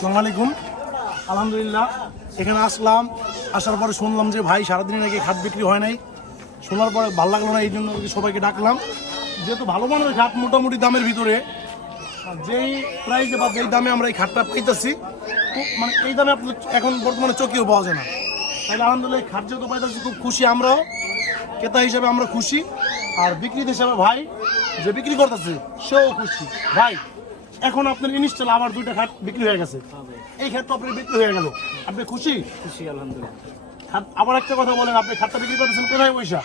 আসসালামু আলাইকুম। আলহামদুলিল্লাহ এখানে আসলাম, আসার পরে শুনলাম যে ভাই সারাদিন নাকি খাট বিক্রি হয় নাই। শোনার পরে ভালো লাগলো না, এই জন্য সবাইকে ডাকলাম। যেহেতু ভালো মানের খাট মোটামুটি দামের ভিতরে যেই প্রাইসে বা যেই দামে আমরা এই খাটটা পাইতেছি, মানে এই দামে আপনার এখন বর্তমানে চকিও পাওয়া যায় না। তাহলে আলহামদুলিল্লাহ এই খাট যেহেতু পাইতেছি খুব খুশি, আমরাও ক্রেতা হিসেবে আমরা খুশি, আর বিক্রেতা হিসাবে ভাই যে বিক্রি করতেছে সেও খুশি। ভাই এখন আপনার ইনস্টল আবার 2টা খাট বিক্রি হয়ে গেছে, এই খাট তো আপনার বিক্রি হয়ে গেল, আপনি খুশি? খুশি আলহামদুলিল্লাহ। আবার একটা কথা বলেন, আপনি খাটটা বিক্রি করতেছেন কোথায় পয়সা?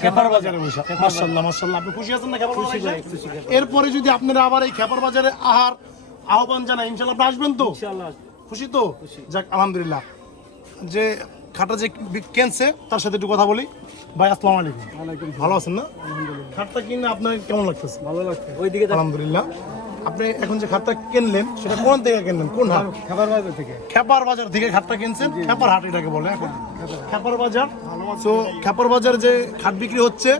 খেপার বাজারে পয়সা। মাশাআল্লাহ মাশাআল্লাহ, আপনি খুশি আছেন না খেপার বাজারে? এরপরে যদি আপনারা আবার এই খেপার বাজারে আহ্বান জানাই, ইনশাআল্লাহ আপনি আসবেন তো? ইনশাআল্লাহ। খুশি তো? যাক আলহামদুলিল্লাহ। যে খাটটা যে কেনছে তার সাথে একটু কথা বলি। ভাই আসসালামু আলাইকুম। ভালো আছেন না? খাটটা কিনে আপনার কেমন লাগতেছে? ভালো লাগছে। ওইদিকে আলহামদুলিল্লাহ। আপনি এখন যে খাটটা কিনলেন সেটা কোন থেকে কিনলেন, কোন হাট? খাবার বাজার থেকে। খেপার বাজার থেকে খাটটা কিনছেন। খেপার হাট এটাকে বলে এখন, খেপার বাজার। তো খেপার বাজার যে খাট বিক্রি হচ্ছে,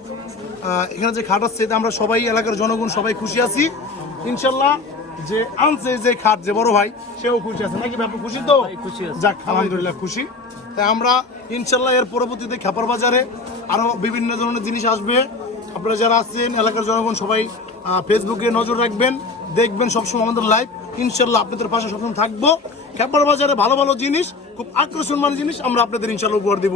এখানে যে খাট আছে এটা আমরা সবাই, এলাকার জনগণ সবাই খুশি আছি ইনশাল্লাহ। যে আনছে যে খাট, যে বড় ভাই সেও খুশি আছে নাকি? আপনি খুশি তো? খুশি আছি। যাক আলহামদুলিল্লাহ খুশি। তাই আমরা ইনশাল্লাহ এর পরবর্তীতে খেপার বাজারে আরো বিভিন্ন ধরনের জিনিস আসবে। আপনারা যারা আছেন এলাকার জনগণ সবাই ফেসবুকে নজর রাখবেন, দেখবেন সবসময় আমাদের লাইভ। ইনশাল্লাহ আপনাদের পাশে সবসময় থাকবো। খেপার বাজারে ভালো ভালো জিনিস, খুব আকর্ষণীয় জিনিস আমরা আপনাদের ইনশাল্লাহ উপহার দিব।